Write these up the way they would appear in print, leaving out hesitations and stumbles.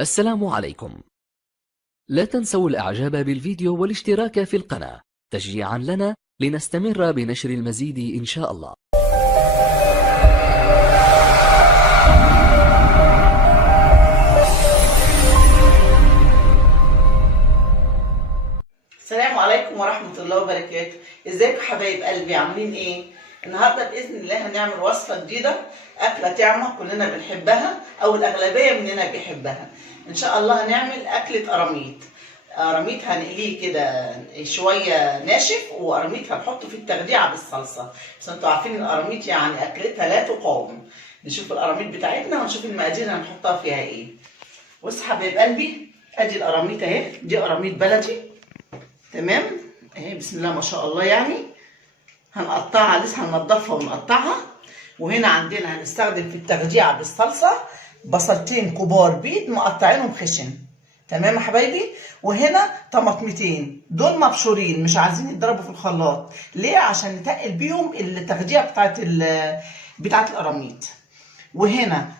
السلام عليكم. لا تنسوا الإعجاب بالفيديو والاشتراك في القناة تشجيعا لنا لنستمر بنشر المزيد إن شاء الله. السلام عليكم ورحمة الله وبركاته. ازيكم حبايب قلبي، عاملين ايه؟ النهارده بإذن الله هنعمل وصفة جديدة، أكلة طعمة كلنا بنحبها أو الأغلبية مننا بيحبها. إن شاء الله هنعمل أكلة قراميط. قراميط هنقليه كده شوية ناشف، وقراميط هنحطه في التخديعة بالصلصة. بس انتوا عارفين القراميط يعني أكلتها لا تقاوم. نشوف القراميط بتاعتنا ونشوف المقادير اللي هنحطها فيها ايه. بص حبايب قلبي، ادي القراميط اهي، دي قراميط بلدي. تمام اهي، بسم الله ما شاء الله. يعني هنقطعها، لسه هننضفها ونقطعها. وهنا عندنا هنستخدم في التخديعه بالصلصه بصلتين كبار بيض مقطعينهم خشن. تمام يا حبايبي. وهنا طماطمتين دول مبشورين، مش عايزين يتضربوا في الخلاط. ليه؟ عشان نتقل بيهم التخديعه بتاعت القراميط. وهنا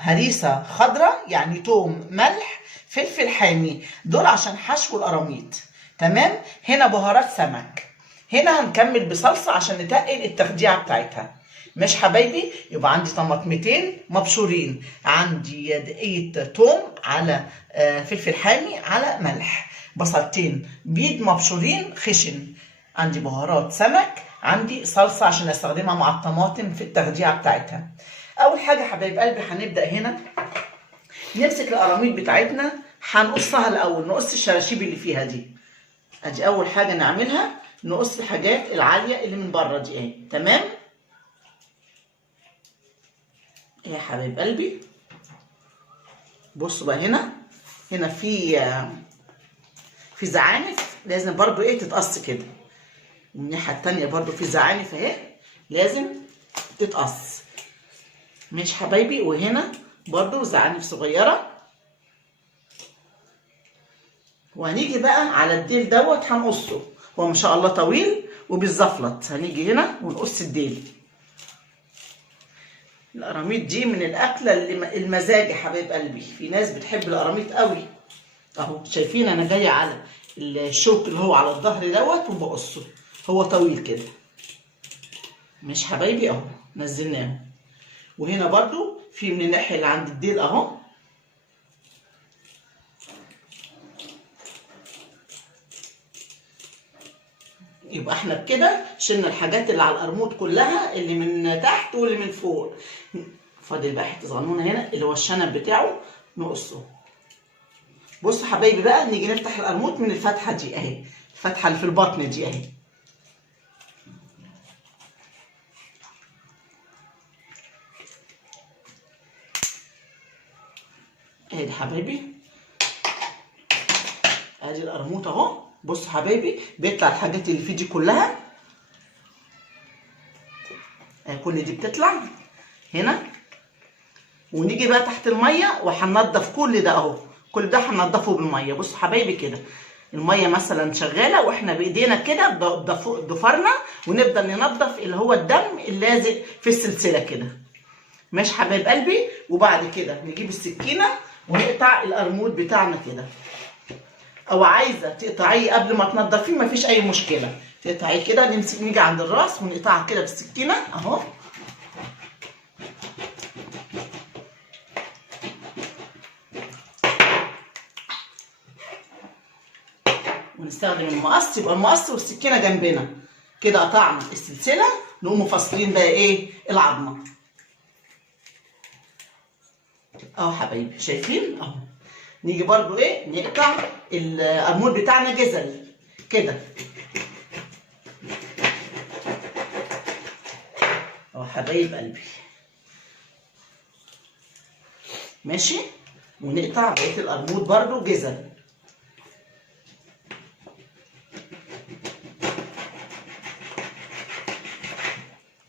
هريسه خضراء، يعني توم، ملح، فلفل حامي، دول عشان حشو القراميط. تمام. هنا بهارات سمك. هنا هنكمل بصلصه عشان نتقل التخديعه بتاعتها. مش حبايبي؟ يبقى عندي طماطمتين مبشورين، عندي دقيقه توم، على فلفل حامي، على ملح، بصلتين بيض مبشورين خشن، عندي بهارات سمك، عندي صلصه عشان استخدمها مع الطماطم في التخديعه بتاعتها. اول حاجه حبايب قلبي هنبدا هنا نمسك القراميط بتاعتنا، هنقصها الاول، نقص الشراشيب اللي فيها دي. ادي اول حاجه نعملها، نقص الحاجات العاليه اللي من بره دي اهي. تمام يا حبايب قلبي. بصوا بقى، هنا في زعانف لازم برضو تتقص كده. الناحيه التانيه برضو في زعانف اهي لازم تتقص. مش حبايبي؟ وهنا برضو زعانف صغيره. وهنيجي بقى على الديل دوت هنقصه، هو ما شاء الله طويل وبالزفلط. هنيجي هنا ونقص الديل. القراميط دي من الاكله المزاج يا حبايب قلبي، في ناس بتحب القراميط قوي. اهو شايفين انا جايه على الشوك اللي هو على الظهر دوت وبقصه، هو طويل كده. مش حبايبي؟ اهو نزلناه. وهنا برضو في من الناحيه اللي عند الديل اهو. يبقى احنا بكده شلنا الحاجات اللي على القرموط كلها، اللي من تحت واللي من فوق. فاضل بقى حته صغنونه هنا اللي هو الشنب بتاعه نقصه. بصوا حبايبي بقى، نيجي نفتح القرموط من الفتحه دي اهي، الفتحه اللي في البطن دي اهي. ادي حبايبي، ادي القرموط اهو. بصوا حبايبي، بيطلع الحاجات اللي فيه دي كلها، كل دي بتطلع هنا. ونيجي بقى تحت الميه وهننضف كل ده اهو، كل ده هننضفه بالميه. بصوا حبايبي كده، الميه مثلا شغاله واحنا بايدينا كده ضفرنا، ونبدا ننضف اللي هو الدم اللازق في السلسله كده. ماشي حبايب قلبي. وبعد كده نجيب السكينه ونقطع القرموط بتاعنا كده، او عايزه تقطعيه قبل ما تنضفيه مفيش اي مشكله، تقطعيه كده. نيجي عند الراس ونقطعها كده بالسكينه اهو. ونستخدم المقص، يبقى المقص والسكينه جنبنا كده. قطعنا السلسله، نقوم فاصلين بقى العظمه اهو حبايبي. شايفين اهو. نيجي برضو نقطع القرموط بتاعنا جزل كده اهو حبايب قلبي. ماشي. ونقطع بقيه القرموط برضو جزل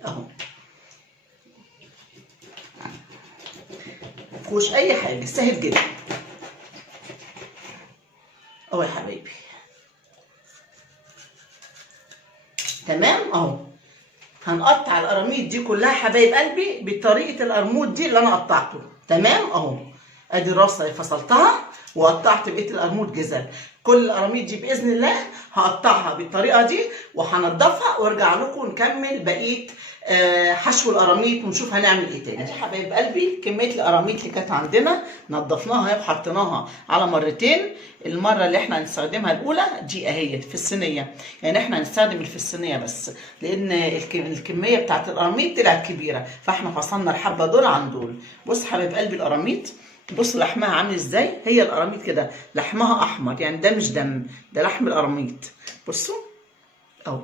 اهو. مفيهوش اي حاجه، سهل جدا اهو يا حبايبي. تمام اهو. هنقطع القراميط دي كلها حبايب قلبي بطريقه القرموط دي اللي انا قطعته. تمام اهو. ادي الراسه اللي فصلتها وقطعت بقيه القرموط جزل. كل القراميط دي باذن الله هقطعها بالطريقه دي وهنضفها وارجع لكم نكمل بقيه حشو القراميط ونشوف هنعمل ايه تاني. يا حبايب قلبي كميه القراميط اللي كانت عندنا نضفناها وحطيناها على مرتين. المره اللي احنا هنستخدمها الاولى دي اهي في الصينيه، يعني احنا هنستخدم اللي في الصينيه بس لان الكميه بتاعت القراميط طلعت كبيره، فاحنا فصلنا الحبه دول عن دول. بص حبايب قلبي القراميط، بص لحمها عامل ازاي. هي القراميط كده لحمها احمر، يعني ده مش دم، ده لحم القراميط. بصوا اهو،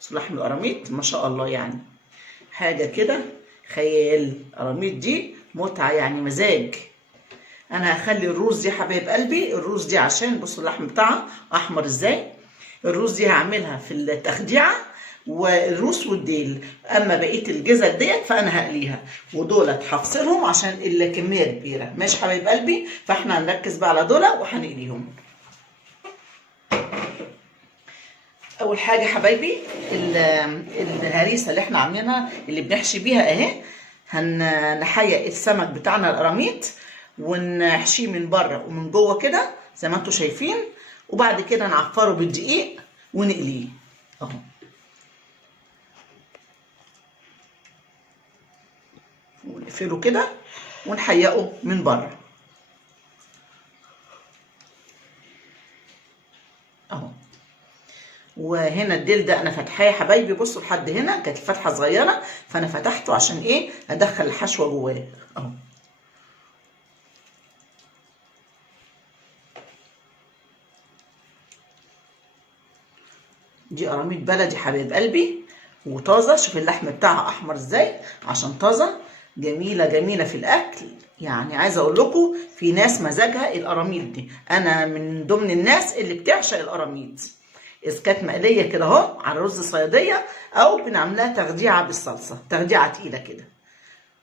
بصوا لحم القراميط ما شاء الله، يعني حاجه كده خيال. القراميط دي متعه يعني مزاج. انا هخلي الروز دي حبايب قلبي، الروز دي عشان بصوا اللحم بتاعها احمر ازاي. الروز دي هعملها في التخديعه والروس والديل، اما بقيه الجزل ديت فانا هقليها، ودولت هفصلهم عشان الكميه كبيره. ماشي حبايب قلبي، فاحنا هنركز بقى على دول وهنقليهم. اول حاجه حبايبي الهريسه اللي احنا عاملينها اللي بنحشي بيها اهي. هنحيق السمك بتاعنا القراميط ونحشيه من بره ومن جوه كده زي ما انتم شايفين، وبعد كده نعفره بالدقيق ونقليه اهو. ونقفله كده ونحيقه من بره اهو. وهنا الديل ده انا فاتحاه يا حبايبي، بصوا لحد هنا كانت الفتحه صغيره فانا فتحته عشان ايه؟ ادخل الحشوه جواه اهو. دي قراميط بلدي حبايب قلبي وطازه، شوف اللحم بتاعها احمر ازاي عشان طازه. جميله جميله في الاكل، يعني عايزه اقول لكم في ناس مزاجها القراميط دي. انا من ضمن الناس اللي بتعشق القراميط، اذا كانت مقليه كده اهو على رز صياديه او بنعملها تخديعه بالصلصه، تخديعه تقيله كده.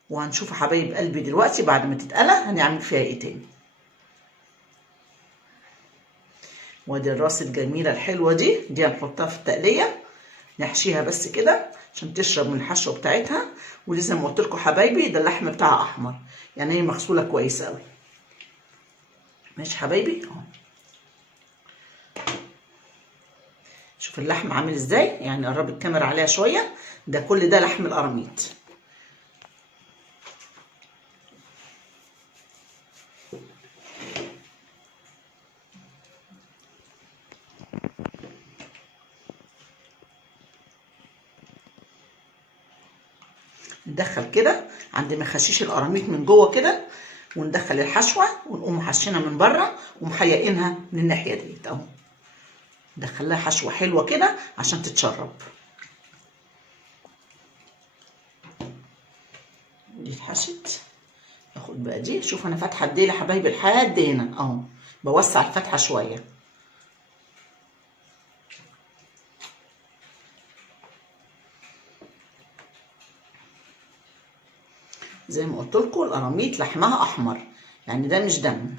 وهنشوف يا حبايب قلبي دلوقتي بعد ما تتقلى هنعمل فيها ايه تاني. وادي الراس الجميله الحلوه دي هنحطها في التقليه، نحشيها بس كده عشان تشرب من الحشوه بتاعتها. ولسه ما قلت لكم حبايبي ده اللحم بتاعها احمر، يعني هي مغسوله كويس قوي. ماشي حبايبي اهو، شوف اللحم عامل ازاي، يعني قرب الكاميرا عليها شويه. ده كل ده لحم القراميط. ندخل كده عند مخاشيش القراميط من جوه كده، وندخل الحشوه ونقوم محشينها من بره ومحيقينها من الناحيه ديت اهو. ندخل لها حشوه حلوه كده عشان تتشرب. دي اتحشت، اخد بقى دي. شوف انا فاتحه الديل يا حبايبي لحد هنا اهو، بوسع الفتحه شويه. زي ما قلت لكم القراميط لحمها احمر، يعني ده مش دم.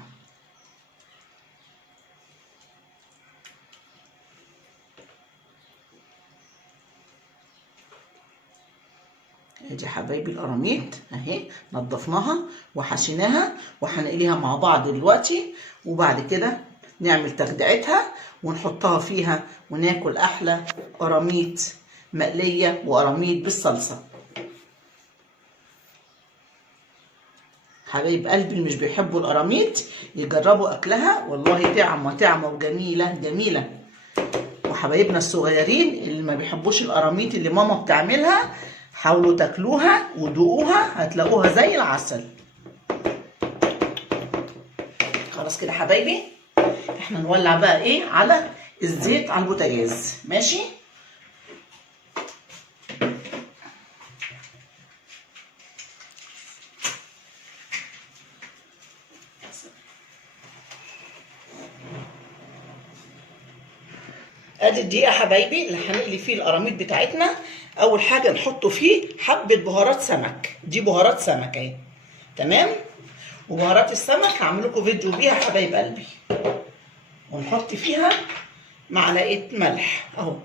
ادي حبايبي القراميط اهي، نضفناها وحشيناها وهنقليها مع بعض دلوقتي، وبعد كده نعمل تخديعتها ونحطها فيها وناكل احلى قراميط مقليه وقراميط بالصلصه. حبايب قلبي اللي مش بيحبوا القراميط يجربوا اكلها، والله طعمه طعمه وجميله جميله. وحبايبنا الصغيرين اللي ما بيحبوش القراميط اللي ماما بتعملها حاولوا تاكلوها ودوقوها هتلاقوها زي العسل. خلاص كده حبايبي، احنا نولع بقى ايه على الزيت على البوتاجاز. ماشي، ادي الدقيق يا حبايبي اللي هنقلي فيه القراميط بتاعتنا. اول حاجه نحطه فيه حبه بهارات سمك، دي بهارات سمك اهي تمام. وبهارات السمك هعمل لكم فيديو بيها حبايب قلبي. ونحط فيها معلقه ملح اهو،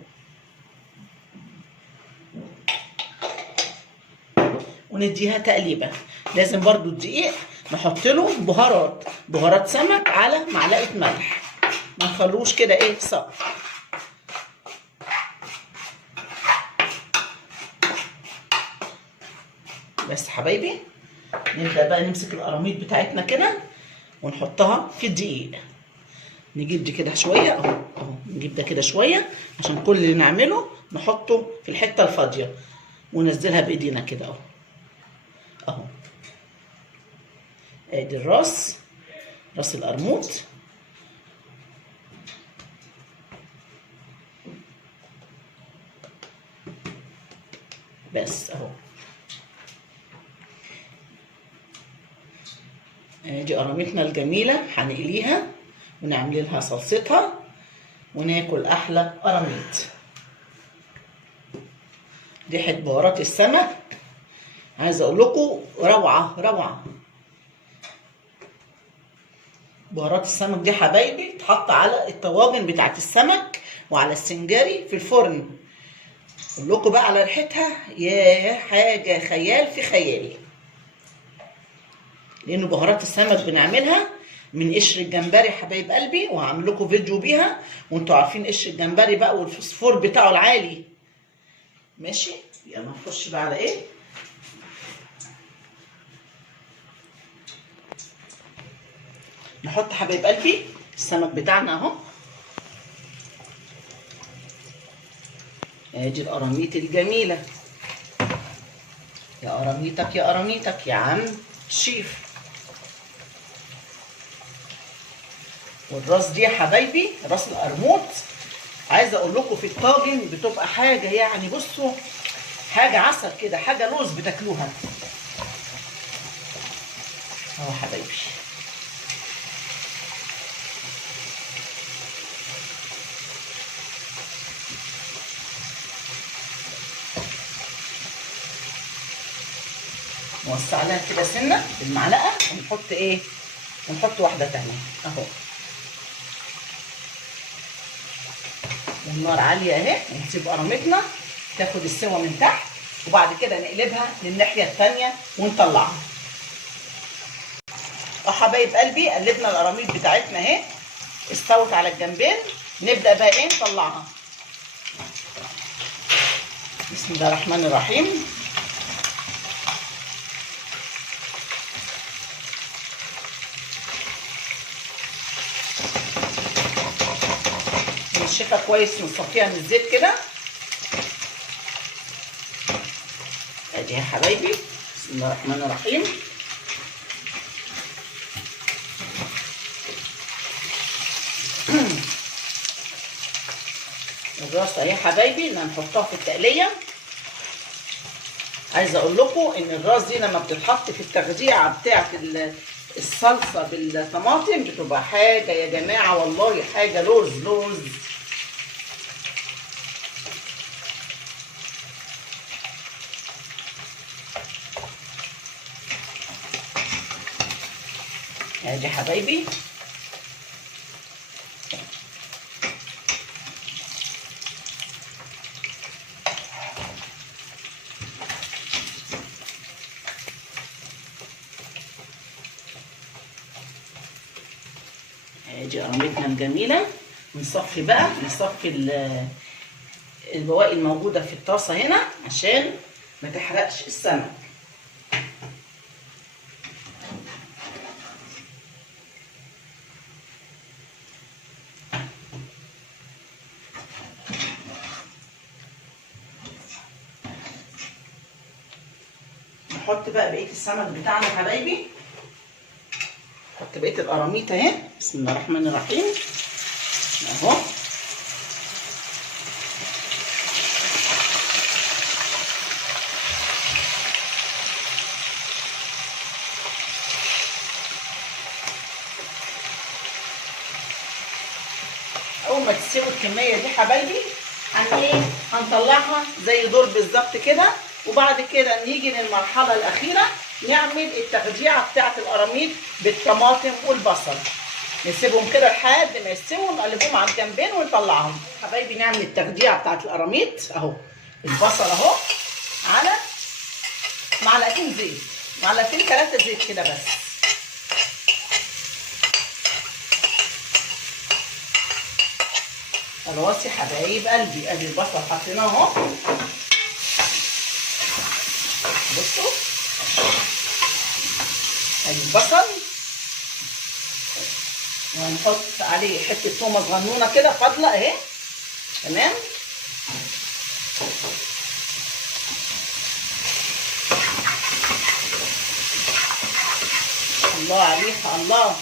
ونديها تقليبه. لازم برضو الدقيق نحط له بهارات سمك على معلقه ملح، ما نخلوش كده ايه صقر. بس حبايبي نبدا بقى نمسك القراميط بتاعتنا كده ونحطها في الدقيق. نجيب دي كده شويه اهو، نجيب ده كده شويه عشان كل اللي نعمله نحطه في الحته الفاضيه وننزلها بايدينا كده اهو. ادي راس القرموط. بس اهو. ادي قراميطنا الجميله هنقليها ونعمل لها صلصتها وناكل احلى قراميط. ريحه بهارات السمك عايزه اقول لكم روعه. بهارات السمك دي حبايبي تحط على الطواجن بتاعت السمك وعلى السنجاري في الفرن. اقول لكم بقى على ريحتها، يا حاجه خيال في خيال. لانه بهارات السمك بنعملها من قشر الجمبري حبايب قلبي، وهعمل لكم فيديو بيها وانتوا عارفين قشر الجمبري بقى والفوسفور بتاعه العالي. ماشي، يلا نخش بقى على ايه. نحط حبايب قلبي السمك بتاعنا اهو. ادي القراميط الجميله. يا قراميطك يا عم الشيف. والراس دي يا حبايبي راس القرموط، عايزه اقول لكم في الطاجن بتبقى حاجه يعني بصوا حاجه عسل كده، حاجه لوز بتاكلوها اهو حبايبي. نوسع لها كده سنه بالمعلقه ونحط ايه، ونحط واحده تانيه اهو. والنار عاليه اهي، ونسيب قرامتنا تاخد السوا من تحت، وبعد كده نقلبها للناحيه التانيه ونطلعها. حبايب قلبي قلبنا القراميط بتاعتنا اهي استوت على الجنبين. نبدا بقى ايه نطلعها. بسم الله الرحمن الرحيم. نشفها كويس ونصفيها من الزيت كده. ادي يا حبايبي بسم الله الرحمن الرحيم. الراس اهي يا حبايبي اللي هنحطها في التقليه. عايزه اقول لكم ان الراس دي لما بتتحط في التغذيعه بتاعه الصلصه بالطماطم بتبقى حاجه يا جماعه، والله حاجه لوز. ادي حبايبي ادي قرامتنا الجميله. نصفي بقى البواقي الموجوده في الطاسه هنا عشان ما تحرقش السمك. نحط بقى بقيه السمك بتاعنا يا حبايبي. نحط بقيه القراميط اهي بسم الله الرحمن الرحيم اهو. اول ما تستوي الكميه دي حبايبي هنطلعها زي دول بالظبط كده. وبعد كده نيجي للمرحله الاخيره نعمل التخديعه بتاعه القراميط بالطماطم والبصل. نسيبهم كده لحد ما يستووا، نقلبهم على الجنبين ونطلعهم. حبايبي نعمل التخديعه بتاعه القراميط اهو. البصل اهو على معلقتين زيت، معلقتين 3 زيت كده بس. خلاص يا حبايب قلبي، ادي البصل حطيناه اهو. بصوا ادي البصل، وهنحط عليه حته تومه صغنونه كده فاضله اهي. تمام. الله عليها الله.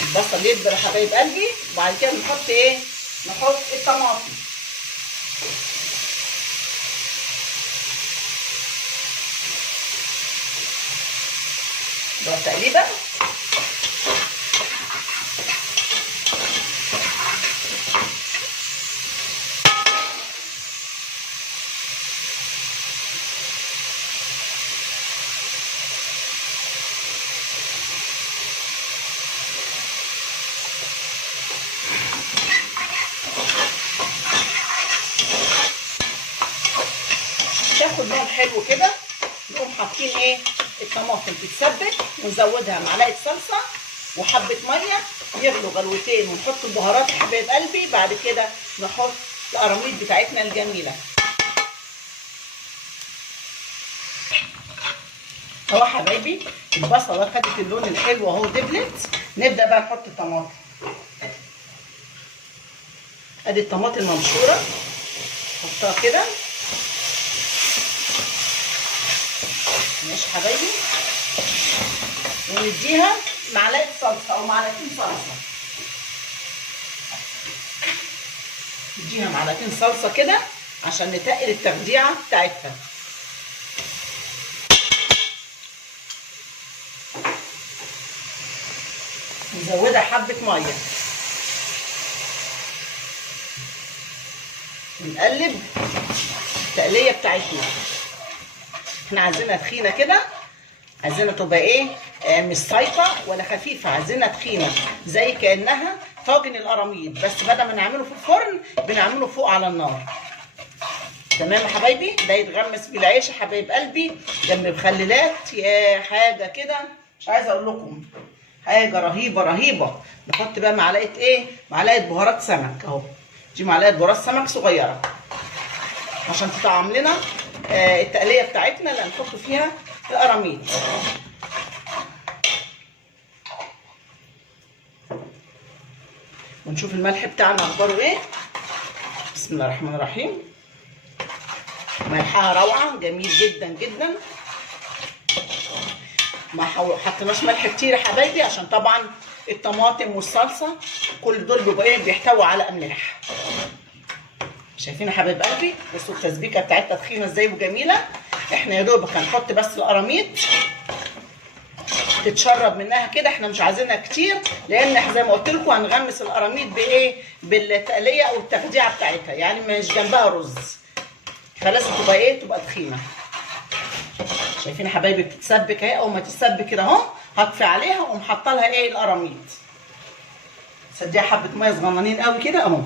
البصل يكبر يا حبايب قلبي، وبعد كده نحط ايه؟ نحط الطماطم. ده تقريبا تاخد لون حلو كده. نقوم حاطين ايه؟ الطماطم تتسبك، ونزودها معلقه صلصه وحبه ميه يغلوا غلوتين، ونحط البهارات يا حبايب قلبي. بعد كده نحط القراميط بتاعتنا الجميله اهو حبايبي. البصله خدت اللون الحلو اهو، دبلت. نبدا بقى نحط الطماطم. ادي الطماطم المبشوره، نحطها كده. ماشي حبايبي. ونديها معلقه صلصه او معلقتين صلصه. نديها معلقتين صلصه كده عشان نتقل التخديعه بتاعتها. نزودها حبه ميه، ونقلب التقليه بتاعتنا. احنا عايزينها تخينه كده، عايزينها تبقى ايه؟ مش صيفه ولا خفيفه، عايزينها تخينه زي كانها طاجن القراميط، بس بدل ما نعمله في الفرن بنعمله فوق على النار. تمام يا حبايبي. ده يتغمس بالعيش يا حبايب قلبي جنب مخللات. يا حاجه كده مش عايزه اقول لكم، حاجه رهيبه رهيبه. نحط بقى معلقه ايه؟ معلقه بهارات سمك اهو. دي معلقه بهارات سمك صغيره عشان تطعم لنا التقليه بتاعتنا اللي هنحط فيها القراميط. ونشوف الملح بتاعنا اخباره ايه. بسم الله الرحمن الرحيم. ملحها روعه، جميل جدا جدا. ما حطيناش ملح كتير يا حبايبي عشان طبعا الطماطم والصلصه كل دول بيبقوا ايه؟ بيحتووا على املاح. شايفين يا حبايب قلبي؟ بصوا التسبيكه بتاعتها تخينه ازاي وجميله. احنا يا دوبك هنحط بس القراميط تتشرب منها كده. احنا مش عايزينها كتير لان زي ما قلت لكم هنغمس القراميط بايه؟ بالتقليه او التخديعه بتاعتها، يعني مش جنبها رز، فلازم تبقى ايه؟ تبقى تخينه. شايفين يا حبايبي بتتسبك اهي. اول ما تتسبك كده اهو هطفي عليها واقوم حاطه لها ايه؟ القراميط. تسديها حبه ميه صغننين قوي كده اهو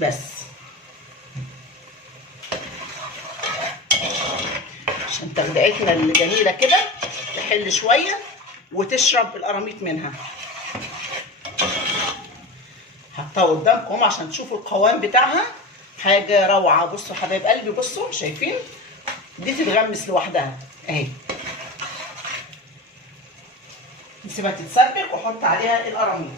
بس، عشان تخديعتنا الجميله كده تحل شويه وتشرب القراميط منها. حطها قدامكم عشان تشوفوا القوام بتاعها، حاجه روعه. بصوا يا حبايب قلبي، بصوا شايفين؟ دي تتغمس لوحدها اهي. نسيبها تتسبك واحط عليها القراميط.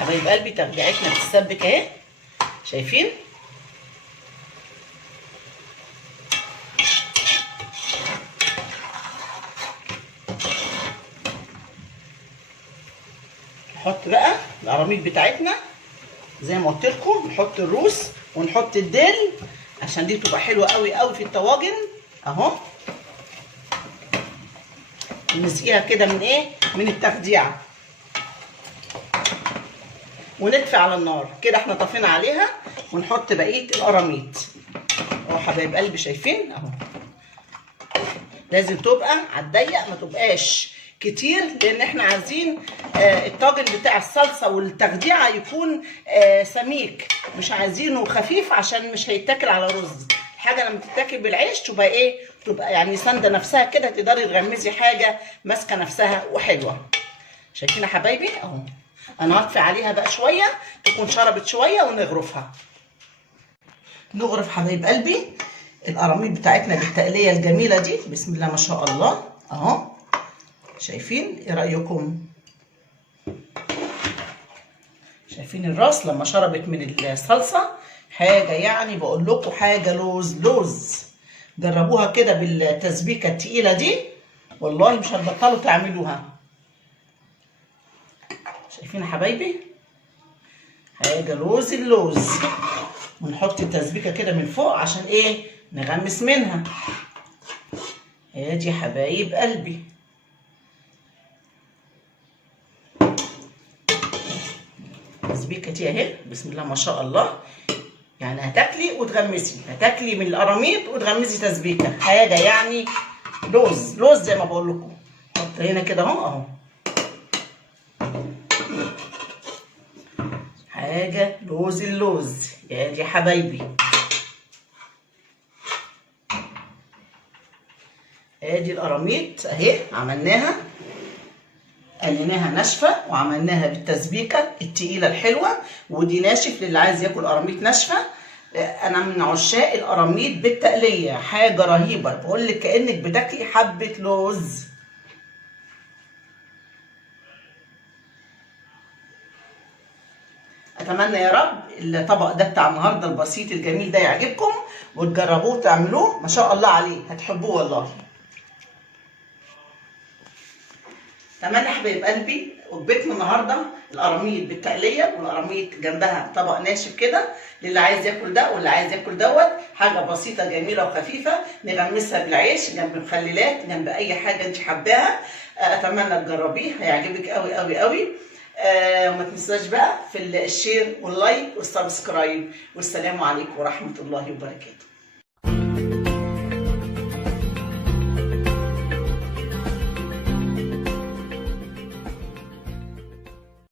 حبايب قلبي ترجعتنا تتسبك اهي. شايفين؟ نحط بقى القراميط بتاعتنا زي ما قلت لكم. نحط الروس ونحط الديل عشان دي تبقى حلوه قوي قوي في الطواجن اهو. نسقيها كده من ايه؟ من التخديعه، ونطفي على النار كده. احنا طفينا عليها ونحط بقيه القراميط اهو حبايب قلبي. شايفين اهو؟ لازم تبقى على الضيق، ما تبقاش كتير، لان احنا عايزين الطاجن بتاع الصلصه والتخديعه يكون سميك، مش عايزينه خفيف عشان مش هيتاكل على رز. الحاجه لما تتاكل بالعيش تبقى ايه، تبقى يعني سانده نفسها كده، تقدري تغمزي حاجه ماسكه نفسها وحلوه. شايفين يا حبايبي اهو. انا هطفي عليها بقى شويه تكون شربت شويه ونغرفها. نغرف حبايب قلبي القراميط بتاعتنا بالتقليه الجميله دي. بسم الله ما شاء الله اهو. شايفين ايه رايكم؟ شايفين الراس لما شربت من الصلصه؟ حاجه يعني بقول لكم حاجه لوز لوز. جربوها كده بالتسبيكه التقيله دي والله مش هتبطلوا تعملوها. شايفين يا حبايبي؟ حاجه لوز اللوز. ونحط التسبيكه كده من فوق عشان ايه؟ نغمس منها. ادي حبايب قلبي. تسبيكتي اهي بسم الله ما شاء الله. يعني هتاكلي وتغمسي، هتاكلي من القراميط وتغمسي تسبيكه، حاجه يعني لوز لوز زي ما بقول لكم. حط هنا كده اهو حاجه لوز اللوز. يا دي حبايبي ادي القراميط اهي، عملناها قليناها ناشفه وعملناها بالتسبيكه التقيله الحلوه. ودي ناشف للي عايز ياكل قراميط ناشفه. انا من عشاق القراميط بالتقليه، حاجه رهيبه، بقول لك كانك بتاكلي حبه لوز. اتمنى يا رب الطبق ده بتاع النهارده البسيط الجميل ده يعجبكم وتجربوه وتعملوه، ما شاء الله عليه هتحبوه والله. اتمنى حبايب قلبي وجبتنا النهارده القراميط بالتقليه والقراميط جنبها طبق ناشف كده، للي عايز ياكل ده واللي عايز ياكل دوت. حاجه بسيطه جميله وخفيفه نغمسها بالعيش جنب مخللات جنب اي حاجه انت حباها. اتمنى تجربيه هيعجبك قوي قوي قوي. وما تنساش بقى في الشير واللايك والسبسكرايب. والسلام عليكم ورحمه الله وبركاته.